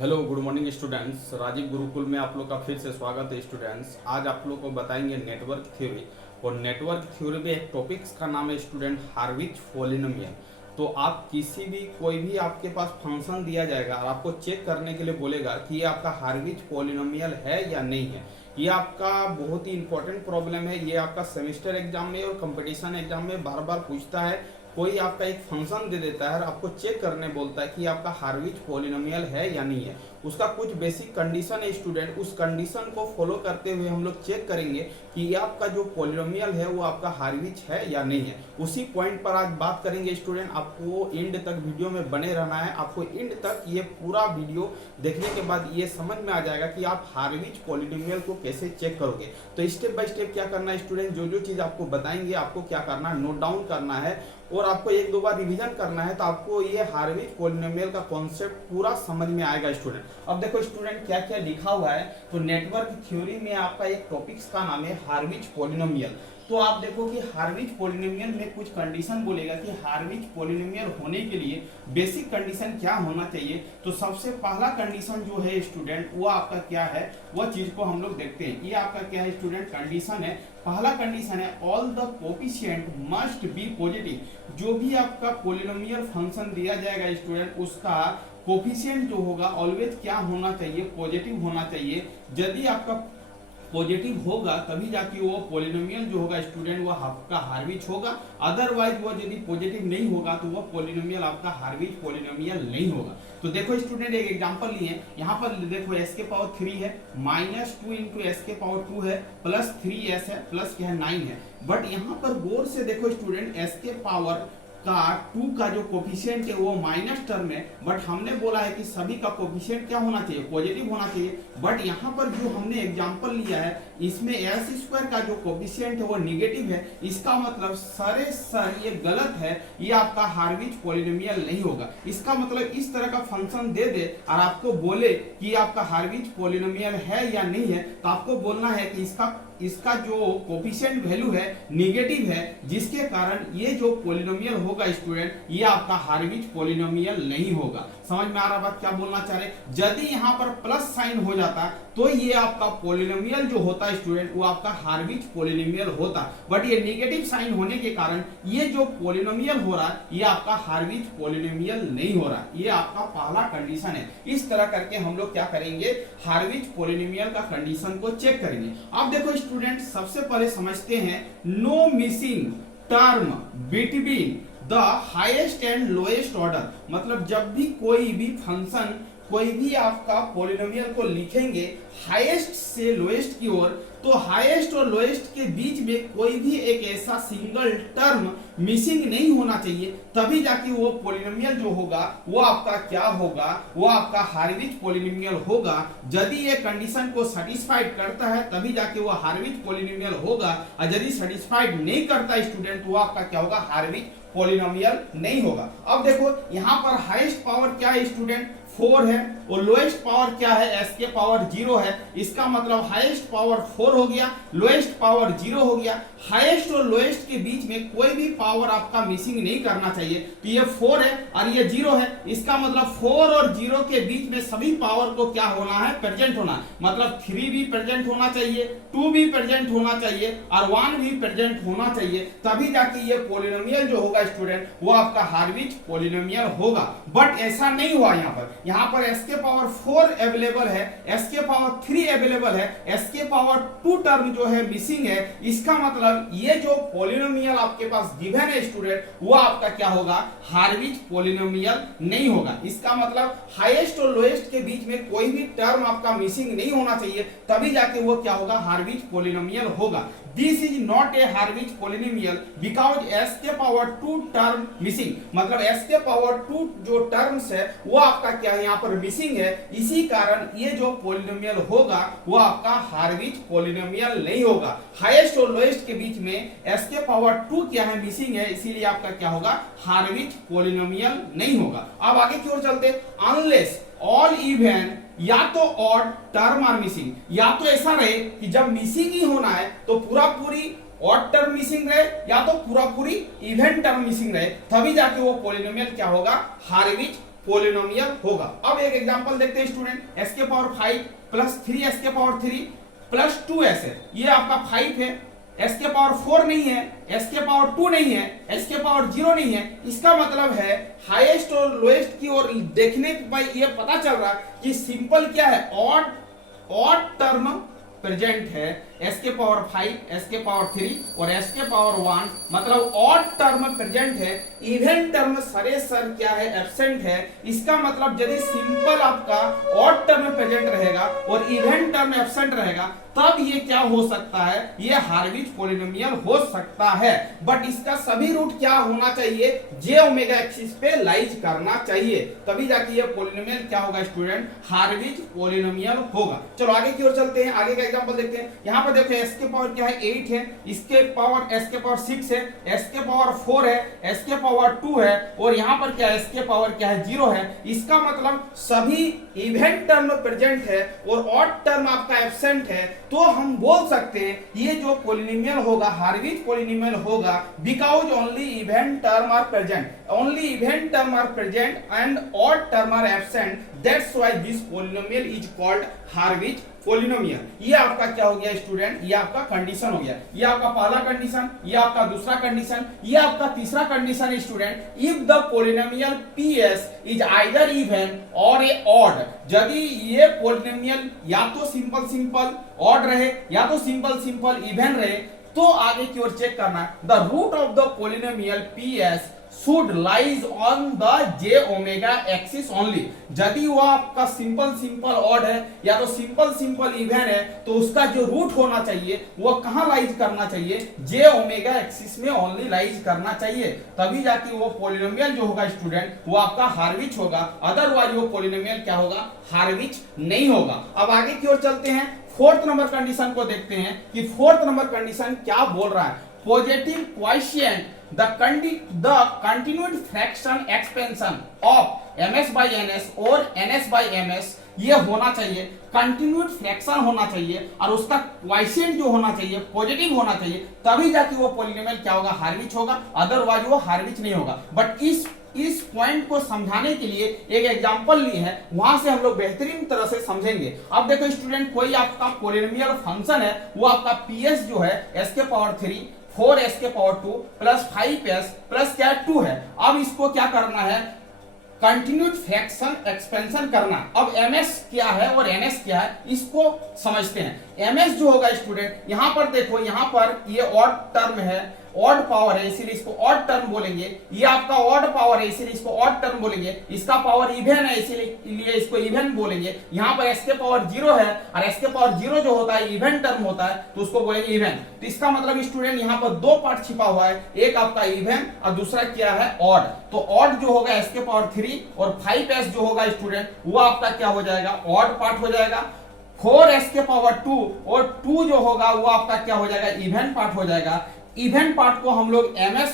Hello good morning students. Rajiv Gurukul में आप लोग का फिर से स्वागत है स्टूडेंट्स। आज आप लोग को बताएंगे नेटवर्क थ्योरी। और नेटवर्क थ्योरी में एक टॉपिक्स का नाम है स्टूडेंट हार्विच पॉलिनोमियल। तो आप किसी भी कोई भी आपके पास फंक्शन दिया जाएगा और आपको चेक करने के लिए बोलेगा कि ये आपका हार्विच पॉलिनोमियल है या नहीं है। ये आपका बहुत ही इंपॉर्टेंट प्रॉब्लम है। ये आपका सेमेस्टर एग्जाम में और कंपटीशन एग्जाम में बार बार पूछता है। कोई आपका एक फंक्शन दे देता है और आपको चेक करने बोलता है कि आपका हार्विच पॉलिनोमियल है या नहीं है। उसका कुछ बेसिक कंडीशन है स्टूडेंट, उस कंडीशन को फॉलो करते हुए हम लोग चेक करेंगे कि आपका जो पॉलिनोमियल है वो आपका हार्विच है या नहीं है। उसी पॉइंट पर आज बात करेंगे स्टूडेंट। आपको एंड तक वीडियो में बने रहना है। आपको एंड तक ये पूरा वीडियो देखने के बाद ये समझ में आ जाएगा कि आप हार्विच पॉलिनोमियल को कैसे चेक करोगे। तो स्टेप बाय स्टेप क्या करना है स्टूडेंट, जो जो चीज़ आपको बताएंगे आपको क्या करना है, नोट डाउन करना है और आपको एक दो बार रिवीजन करना है। तो आपको ये हार्विच पॉलिनोमियल का कॉन्सेप्ट पूरा समझ में आएगा स्टूडेंट। अब देखो स्टूडेंट क्या क्या लिखा हुआ है। तो नेटवर्क थ्योरी में आपका एक टॉपिक्स का नाम है हार्विच पॉलिनोमियल। तो आप देखो कि हार्विच पॉलिनोमियल में कुछ कंडीशन बोलेगा कि हार्विच पॉलिनोमियल होने के लिए बेसिक कंडीशन क्या होना चाहिए। तो सबसे पहला कंडीशन जो है स्टूडेंट वो आपका क्या है, वह चीज को हम लोग देखते हैं। ये आपका क्या है स्टूडेंट, कंडीशन है। पहला कंडीशन है all the coefficient must be positive. जो भी आपका पॉलिनोमियल फंक्शन दिया जाएगा स्टूडेंट, उसका कोफिशिएंट जो होगा ऑलवेज क्या होना चाहिए, पॉजिटिव होना चाहिए। यदि आपका पॉजिटिव होगा तभी जाके वो पॉलिनोमियल जो होगा स्टूडेंट वो आपका हार्विच होगा। अदरवाइज वो यदि पॉजिटिव नहीं होगा तो वो पॉलिनोमियल आपका हार्विच पॉलिनोमियल नहीं होगा। तो देखो स्टूडेंट एक एग्जांपल लिए, यहाँ पर देखो s के पावर 3 है, -2 इंटू एस के पावर 2 है, प्लस 3s है, प्लस क्या है 9 है। बट यहाँ पर गौर से देखो स्टूडेंट s के पावर का 2 का जो कोफिशिएंट है वो माइनस टर्म है। बट हमने बोला है कि सभी का कोफिशिएंट क्या होना चाहिए, पॉजिटिव होना चाहिए। बट यहाँ पर जो हमने एग्जांपल लिया है इसमें एस स्क्वायर का जो कोफिशिएंट है वो निगेटिव है। इसका मतलब सर ये गलत है, ये आपका हार्विच पॉलिनोमियल नहीं होगा। इसका मतलब इस तरह का फंक्शन दे दे और आपको बोले कि आपका हार्विच पॉलिनोमियल है या नहीं है, तो आपको बोलना है कि इसका जो कोफिशिएंट वैल्यू है निगेटिव है, जिसके कारण ये जो पॉलिनोमियल होगा स्टूडेंट ये आपका हार्विच पॉलिनोमियल नहीं होगा। समझ में आ रहा बात क्या बोलना चाह रहे। यदि यहाँ पर प्लस साइन हो जाता तो ये आपका पॉलिनोमियल जो होता है स्टूडेंट वो आपका हार्विच पॉलिनोमियल होता। बट ये नेगेटिव साइन होने के कारण ये जो पॉलिनोमियल हो रहा है ये आपका हार्विच पॉलिनोमियल नहीं हो रहा। ये आपका पहला कंडीशन है। इस तरह करके हम लोग क्या करेंगे, हार्विच पॉलिनोमियल का कंडीशन को चेक करेंगे। अब देखो स्टूडेंट सबसे पहले समझते हैं no missing term between the highest and lowest order. मतलब जब भी कोई भी फंक्शन कोई भी आपका पॉलिनोमियल को लिखेंगे हाईएस्ट से लोएस्ट की ओर, तो हाईएस्ट और लोएस्ट के बीच में कोई भी एक ऐसा सिंगल टर्म मिसिंग नहीं होना चाहिए। तभी जाके वो पॉलिनोमियल जो होगा वो आपका क्या होगा, वो आपका हार्विच पॉलिनोमियल होगा। यदि ये कंडीशन को सेटिस्फाइड करता है तभी जाके वो हार्विच पॉलिनोमियल होगा, और यदि सेटिस्फाइड नहीं करता स्टूडेंट तो वो आपका क्या होगा, हार्विच पॉलिनोमियल नहीं होगा। अब देखो यहाँ पर हाईएस्ट पावर क्या है स्टूडेंट, 4 है, और लोएस्ट पावर क्या है, s के पावर 0 है। इसका मतलब हाईएस्ट पावर 4 हो गया, लोएस्ट पावर 0 हो गया। हाईएस्ट और लोएस्ट के बीच में कोई भी पावर आपका मिसिंग नहीं करना चाहिए। तो ये 4 है और ये 0 है। इसका मतलब 4 और 0 के बीच में सभी पावर को क्या होना है, प्रेजेंट होना। मतलब 3 भी प्रेजेंट होना चाहिए, 2 भी प्रेजेंट होना चाहिए और 1 भी प्रेजेंट होना चाहिए। तभी जाके ये पॉलिनोमियल जो होगा स्टूडेंट वो आपका हार्विच पॉलिनोमियल होगा। बट ऐसा नहीं हुआ। यहाँ पर s के पावर 4 अवेलेबल है, s के पावर 3 अवेलेबल है, s के पावर 2 टर्म जो है मिसिंग है। इसका मतलब ये जो पॉलिनोमियल आपके पास गिवन है स्टूडेंट वो आपका क्या होगा, हार्विच पॉलिनोमियल नहीं होगा। इसका मतलब हाईएस्ट और लोएस्ट के बीच में कोई भी टर्म आपका मिसिंग नहीं होना चाहिए, तभी जाके वो क्या होगा, हार्विच पॉलिनोमियल होगा। This is not a Hurwitz polynomial because s के पावर 2 टर्म मिसिंग। मतलब s के पावर 2 जो टर्म्स है वो आपका क्या है, यहाँ पर मिसिंग है। इसी कारण ये जो पॉलिनोमियल होगा वो आपका हार्विच पॉलिनोमियल नहीं होगा। हाईएस्ट और लोएस्ट के बीच में s के पावर 2 क्या है, मिसिंग है, इसीलिए आपका क्या होगा, हार्विच पॉलिनोमियल नहीं होगा। अब आगे की ओर चलते, अनलेस ऑल इवन या तो ऑड टर्म आर मिसिंग, या तो ऐसा रहे कि जब मिसिंग ही होना है तो पूरा पूरी ऑड टर्म मिसिंग रहे या तो पूरा पूरी इवन टर्म मिसिंग रहे, तभी जाके वो पॉलिनोमियल क्या होगा, हार्विच पोलिनोमियल होगा। अब एक एग्जांपल देखते हैं स्टूडेंट, s के पावर 5 प्लस 3s के पावर 3 प्लस 2s है, ये आपका 5 है, s के पावर 4 नहीं है, s के पावर 2 नहीं है, s के पावर 0 नहीं है। इसका मतलब है हाईएस्ट और लोएस्ट की ओर देखने पर ये पता चल रहा कि सिंपल क्या है, ऑड टर्म प्रेजेंट है, s के पावर 5, s के पावर 3 और s के पावर 1, मतलब ऑड टर्म प्रेजेंट है, इवन टर्म सर क्या है, एब्सेंट है। इसका मतलब यदि सिंपल आपका ऑड टर्म प्रेजेंट रहेगा और इवन टर्म एब्सेंट रहेगा तब ये क्या हो सकता है, ये हार्विज पॉलिनोमियल हो सकता है। बट इसका सभी रूट क्या होना चाहिए, जे ओमेगा एक्सिस पे लाइज करना चाहिए, तभी जाके ये पॉलिनोमियल क्या होगा स्टूडेंट, हार्विज पॉलिनोमियल होगा। चलो आगे की ओर चलते हैं, आगे का एग्जांपल देखते हैं। यहाँ पर देखो s के पावर क्या है, 8 है, इसके पावर s के पावर 6 है, s के पावर 4 है, s के पावर 2 है और यहाँ पर क्या है, s के पावर क्या है, 0 है। इसका मतलब सभी इवन टर्म प्रेजेंट है और ऑड टर्म आपका एब्सेंट है, तो हम बोल सकते हैं ये जो पॉलिनोमियल होगा हार्विज पॉलिनोमियल होगा, because only even term are present, only even term are present and odd term are absent, that's why this polynomial is called Hurwitz polynomial. ये आपका क्या हो गया स्टूडेंट, ये आपका कंडीशन हो गया, ये आपका पहला कंडीशन, ये आपका दूसरा कंडीशन, ये आपका तीसरा condition student. If the polynomial PS is either even और ए ऑड, यदि ये पॉलिनोमियल या तो सिंपल ऑड रहे या तो सिंपल इवन रहे, तो आगे की ओर चेक करना, the root of the polynomial PS should lies on the j omega axis only। यदि वो आपका सिंपल ऑड है या तो सिंपल इवन है, तो उसका जो रूट होना चाहिए वो कहां लाइज करना चाहिए, j ओमेगा एक्सिस में ओनली लाइज करना चाहिए, तभी जाके वो पॉलिनोमियल जो होगा स्टूडेंट वो आपका हार्विज होगा, अदरवाइज वो पॉलिनोमियल क्या होगा, हार्विज नहीं होगा। अब आगे की ओर चलते हैं, फोर्थ नंबर कंडीशन को देखते हैं कि फोर्थ नंबर कंडीशन क्या बोल रहा है। Positive quotient the continued fraction expansion of ms by ns और ns by ms ये होना चाहिए, कंटिन्यूड फ्रैक्शन होना चाहिए और उसका क्वोशिएंट जो होना चाहिए पॉजिटिव होना चाहिए, तभी जाके वो पॉलिनोमियल क्या होगा, हार्विज होगा, अदरवाइज वो हार्विज नहीं होगा। बट इस पॉइंट को समझाने के लिए एक एग्जांपल ली है, वहां से हम लोग बेहतरीन तरह से समझेंगे। अब देखो स्टूडेंट, कोई आपका पॉलिनोमियल फंक्शन है, वो आपका PS जो है s के पावर 3 4s के पावर 2 प्लस 5s प्लस क्या 2 है। अब इसको क्या करना है, कंटिन्यूड फ्रैक्शन एक्सपेंशन करना। अब ms क्या है और ns क्या है इसको समझते हैं। ms जो होगा स्टूडेंट, यहां पर देखो, यहां पर ये ऑड टर्म है, ऑड पावर है इसीलिए इसको ऑड टर्म बोलेंगे, ये आपका ऑड पावर है इसीलिए इसको ऑड टर्म बोलेंगे, इसका पावर इवन है इसीलिए इसको इवन बोलेंगे। यहाँ पर s के पावर 0 है और s के पावर 0 जो होता है इवन टर्म होता है, तो उसको बोलेंगे इवन। तो इसका मतलब स्टूडेंट यहाँ पर दो पार्ट छिपा हुआ है, एक आपका इवन और दूसरा क्या है, ऑड। तो ऑड जो होगा s के पावर 3 और 5s जो होगा स्टूडेंट वो आपका क्या हो जाएगा, ऑड पार्ट हो जाएगा। 4s के पावर 2 और 2 जो होगा वो आपका क्या हो जाएगा, इवन पार्ट हो जाएगा। इवन पार्ट को हम लोग ms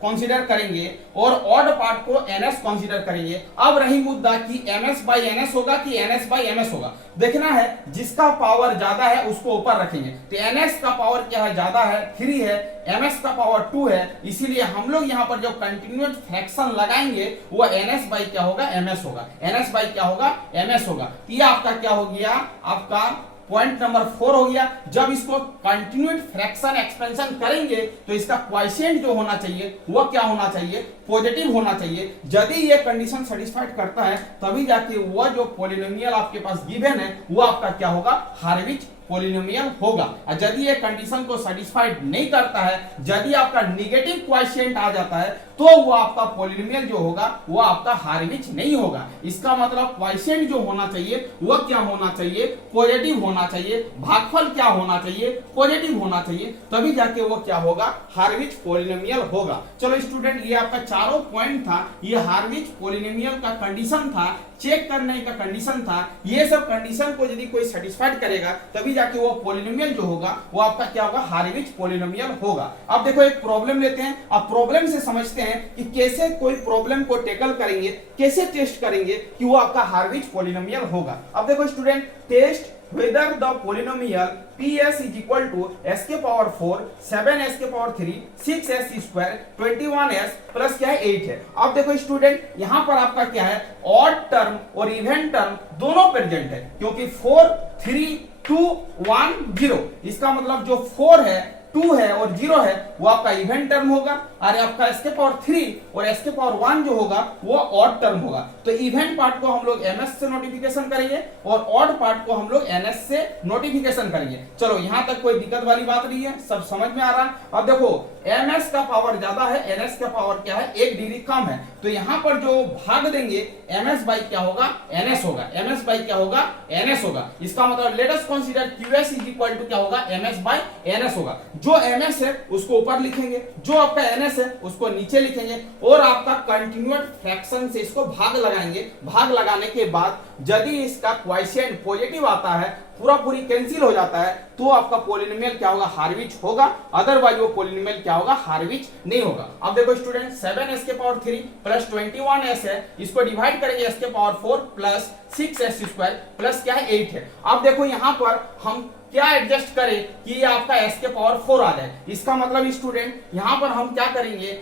कंसीडर करेंगे और ऑड पार्ट को ns कंसीडर करेंगे। अब रही मुद्दा कि ms by ns होगा कि ns by ms होगा, देखना है जिसका पावर ज्यादा है उसको ऊपर रखेंगे। तो ns का पावर क्या है, ज्यादा है 3 है, ms का पावर 2 है, इसीलिए हम लोग यहाँ पर जो कंटिन्यूड फ्रैक्शन लगाएंगे वो ns by क्या होगा, ms होगा, ns by क्या होगा, ms होगा। ये आपका क्या हो गया, आपका पॉइंट नंबर 4 हो गया। जब इसको कंटिन्यूड फ्रैक्शन एक्सपेंशन करेंगे तो इसका क्वोशिएंट जो होना चाहिए वो क्या होना चाहिए, पॉजिटिव होना चाहिए। यदि ये कंडीशन सेटिस्फाइड करता है तभी जाके वो जो पॉलिनोमियल आपके पास गिवन है वो आपका क्या होगा, हार्विज पॉलिनोमियल होगा। और यदि ये कंडीशन को सेटिस्फाइड नहीं करता है, यदि आपका नेगेटिव क्वोशिएंट आ जाता है, तो वो आपका पॉलिनोमियल जो होगा वो आपका हार्विज नहीं होगा। इसका मतलब क्वोशिएंट जो होना चाहिए वो क्या होना चाहिए, पॉजिटिव होना चाहिए, भागफल क्या होना चाहिए, पॉजिटिव होना चाहिए, तभी जाके वो क्या होगा, हार्विज पॉलिनोमियल होगा। चलो स्टूडेंट, ये आपका चारों पॉइंट था, ये हार्विज पॉलिनोमियल का कंडीशन था, चेक करने का कंडीशन था। ये सब कंडीशन को यदि कोई सेटिस्फाइड करेगा तभी जाके वो पॉलिनोमियल जो होगा वो आपका क्या होगा, हार्विज पॉलिनोमियल होगा। अब देखो एक प्रॉब्लम लेते हैं, अब प्रॉब्लम से समझते हैं हैं कि कैसे कोई प्रॉब्लम को टैकल करेंगे, कैसे टेस्ट करेंगे कि वो आपका हार्विच पॉलिनोमियल होगा। अब देखो student, test whether the polynomial ps is equal to s के पावर 4, 7s के power 3, 6s square, 21s plus क्या है 8 है। अब देखो स्टूडेंट, यहाँ पर आपका क्या है, ऑड टर्म और इवन टर्म दोनों प्रेजेंट है, क्योंकि 4, 3, 2, 1, 0। इसका मतलब जो 4 है, 2 है और 0 है वो आपका इवन टर्म होगा, और आपका s के पावर 3 और s के पावर 1 जो होगा वो ऑड टर्म होगा। तो इवन पार्ट को हम लोग ms से नोटिफिकेशन करेंगे और ऑड पार्ट को हम लोग ns से नोटिफिकेशन करेंगे। चलो यहाँ तक कोई दिक्कत वाली बात नहीं है, सब समझ में आ रहा है। अब देखो ms का पावर ज्यादा है, ns का पावर क्या है, 1 डिग्री कम है, तो यहाँ पर जो भाग देंगे ms बाई क्या होगा, ns होगा, ms बाई क्या होगा, ns होगा। इसका मतलब let us consider qs is equal to क्या होगा, ms बाई ns होगा। जो ms है उसको ऊपर लिखेंगे, जो आपका ns है उसको नीचे लिखेंगे, और आपका कंटिन्यूअस फ्रैक्शन से इसको भाग लगाएंगे। भाग लगाने के बाद यदि इसका क्वोशिएंट पॉजिटिव आता है, पूरा पूरी कैंसिल हो जाता है, तो आपका पॉलिनोमियल क्या होगा, हार्विच होगा, अदरवाइज वो पॉलिनोमियल क्या होगा, हार्विच नहीं होगा। अब देखो स्टूडेंट, 7s के पावर 3 प्लस 21s है, इसको डिवाइड करेंगे s के power 4 plus 6s square plus क्या है 8 है। अब देखो यहाँ पर हम क्या एडजस्ट करें कि ये आपका s के पावर 4 आ जाए। इसका मतलब स्टूडेंट यहाँ पर हम क्या करेंगे,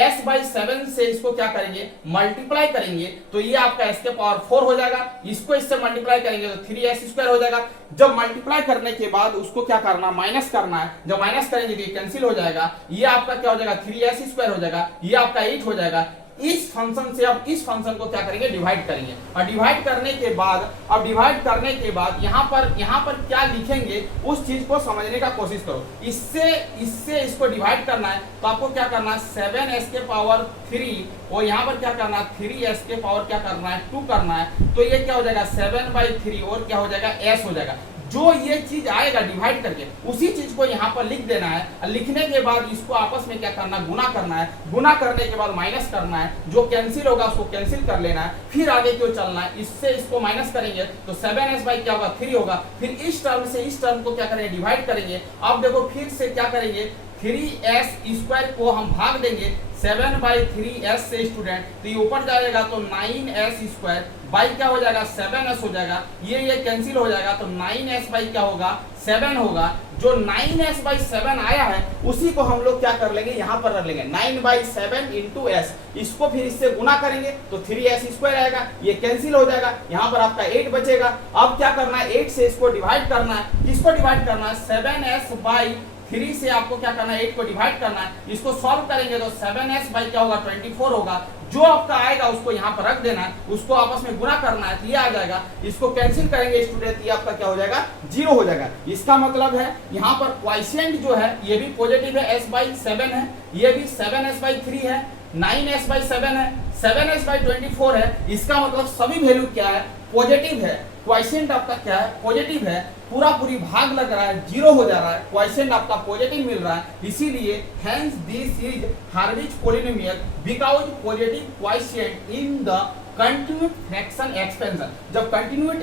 s बाई 7 से इसको क्या करेंगे, मल्टीप्लाई करेंगे, तो ये आपका s के पावर 4 हो जाएगा। इसको इससे मल्टीप्लाई करेंगे तो 3s स्क्वायर हो जाएगा। जब मल्टीप्लाई करने के बाद उसको क्या करना, माइनस करना है। जब माइनस करेंगे तो ये कैंसिल हो जाएगा, ये आपका क्या हो जाएगा, 3s स्क्वायर हो जाएगा, ये आपका 8 हो जाएगा। इस फंक्शन से अब इस फंक्शन को क्या करेंगे, डिवाइड करेंगे, और डिवाइड करने के बाद यहाँ पर क्या लिखेंगे उस चीज को समझने का कोशिश करो। इससे इसको डिवाइड करना है तो आपको क्या करना है, 7s के पावर 3 और यहाँ पर क्या करना है, 3s के पावर क्या करना है, 2 करना है, तो ये क्या हो जाएगा 7/3 और क्या हो जाएगा, s हो जाएगा। जो ये चीज आएगा डिवाइड करके उसी चीज को यहाँ पर लिख देना है। लिखने के बाद इसको आपस में क्या करना, गुना करना है। गुना करने के बाद माइनस करना है, जो कैंसिल होगा उसको कैंसिल कर लेना है। फिर आगे क्यों चलना है, इससे इसको माइनस करेंगे तो 7s बाई क्या होगा, 3 होगा। फिर इस टर्म से इस टर्म को क्या करेंगे, डिवाइड करेंगे। अब देखो फिर से क्या करेंगे, 3s स्क्वायर को हम भाग देंगे 7/3s से स्टूडेंट, तो ये ऊपर जाएगा तो 9s स्क्वायर बाई क्या हो जाएगा, 7s हो जाएगा। ये कैंसिल हो जाएगा तो 9s बाई क्या होगा, 7 होगा। जो 9s बाई 7 आया है उसी को हम लोग क्या कर लेंगे, यहाँ पर रख लेंगे 9/7 इंटू s। इसको फिर इससे गुना करेंगे तो 3s स्क्वायर आएगा, ये कैंसिल हो जाएगा, यहाँ पर आपका 8 बचेगा। अब क्या करना है, 8 से इसको डिवाइड करना है। किसको डिवाइड करना है, 7s/3 से आपको क्या करना है, 8 को डिवाइड करना है। इसको सॉल्व करेंगे तो 7s बाई क्या होगा, 24 होगा। जो आपका आएगा उसको यहाँ पर रख देना है, उसको आपस में गुना करना है तो ये आ जाएगा। इसको कैंसिल करेंगे स्टूडेंट, ये आपका क्या हो जाएगा, 0 हो जाएगा। इसका मतलब है यहाँ पर क्वोशिएंट जो है ये भी पॉजिटिव है, s/7 है, ये भी 7s/3 है, 9s/7 है, 7s/24 है। इसका मतलब सभी वैल्यू क्या है, पॉजिटिव है। क्वोशिएंट आपका क्या है, पॉजिटिव है, पूरा पूरी भाग लग रहा है, 0 हो जा रहा है, क्वोशिएंट आपका पॉजिटिव मिल रहा है। इसीलिए hence this is Hurwitz polynomial because positive quotient in the continued fraction expansion. जब कंटिन्यूड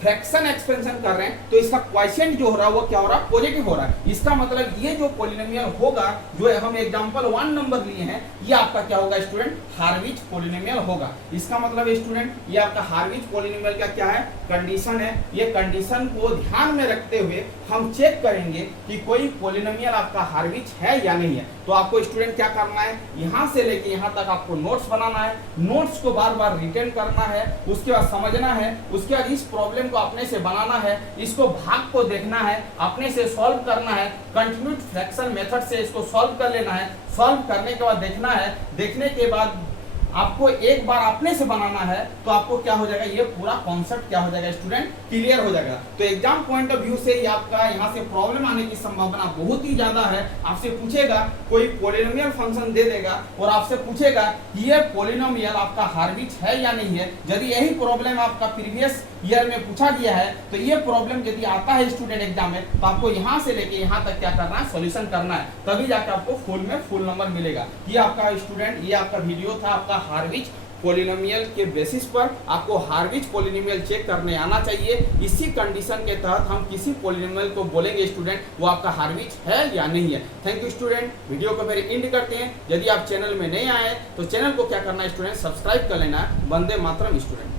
फ्रैक्शन एक्सपेंशन कर रहे हैं तो इसका क्वोशिएंट जो हो रहा है वो क्या हो रहा है, पॉजिटिव हो रहा है। इसका मतलब ये जो पॉलिनोमियल होगा, जो हम एग्जांपल 1 नंबर लिए हैं, ये आपका क्या होगा स्टूडेंट, हार्विच पॉलिनोमियल होगा। इसका मतलब स्टूडेंट ये आपका हार्विच पॉलिनोमियल का क्या है, कंडीशन है। ये कंडीशन को ध्यान में रखते हुए हम चेक करेंगे कि कोई पॉलिनोमियल आपका हार्विच है या नहीं है। तो आपको स्टूडेंट क्या करना है, यहाँ से लेके यहाँ तक आपको नोट्स बनाना है, नोट्स को बार बार रिटर्न करना है, उसके बाद समझना है, उसके बाद इस प्रॉब्लम को अपने से बनाना है, इसको भाग को देखना है, अपने से सॉल्व करना है, कंटिन्यूड फ्रैक्शन मेथड से इसको सॉल्व कर लेना है। सॉल्व करने के बाद देखना है, देखने के बाद आपको एक बार अपने से बनाना है तो आपको क्या हो जाएगा, ये पूरा कॉन्सेप्ट क्या हो जाएगा स्टूडेंट, क्लियर हो जाएगा। तो एग्जाम पॉइंट ऑफ व्यू से ये आपका यहाँ से प्रॉब्लम आने की संभावना बहुत ही ज्यादा है। आपसे पूछेगा, कोई पॉलिनोमियल फंक्शन दे देगा और आपसे पूछेगा कि ये पॉलिनोमियल आपका हार्विच है या नहीं है। यदि यही प्रॉब्लम आपका प्रीवियस ईयर में पूछा गया है तो ये प्रॉब्लम यदि आता है स्टूडेंट एग्जाम में तो आपको यहाँ से लेके यहाँ तक क्या करना है, सॉल्यूशन करना है, तभी जाकर आपको फुल में फुल नंबर मिलेगा। ये आपका स्टूडेंट, ये आपका वीडियो था आपका हार्विच पॉलिनोमियल के बेसिस पर आपको हार्विच पॉलिनोमियल चेक करने आना चाहिए। इसी कंडीशन के तहत हम किसी पॉलिनोमियल को बोलेंगे स्टूडेंट वो आपका हार्विच है या नहीं है। Thank you student. वीडियो को फिर एंड करते हैं। यदि आप चैनल में नए आए तो चैनल को क्या करना है स्टूडेंट, सब्सक्राइब कर लेना है। वंदे मातरम स्टूडेंट।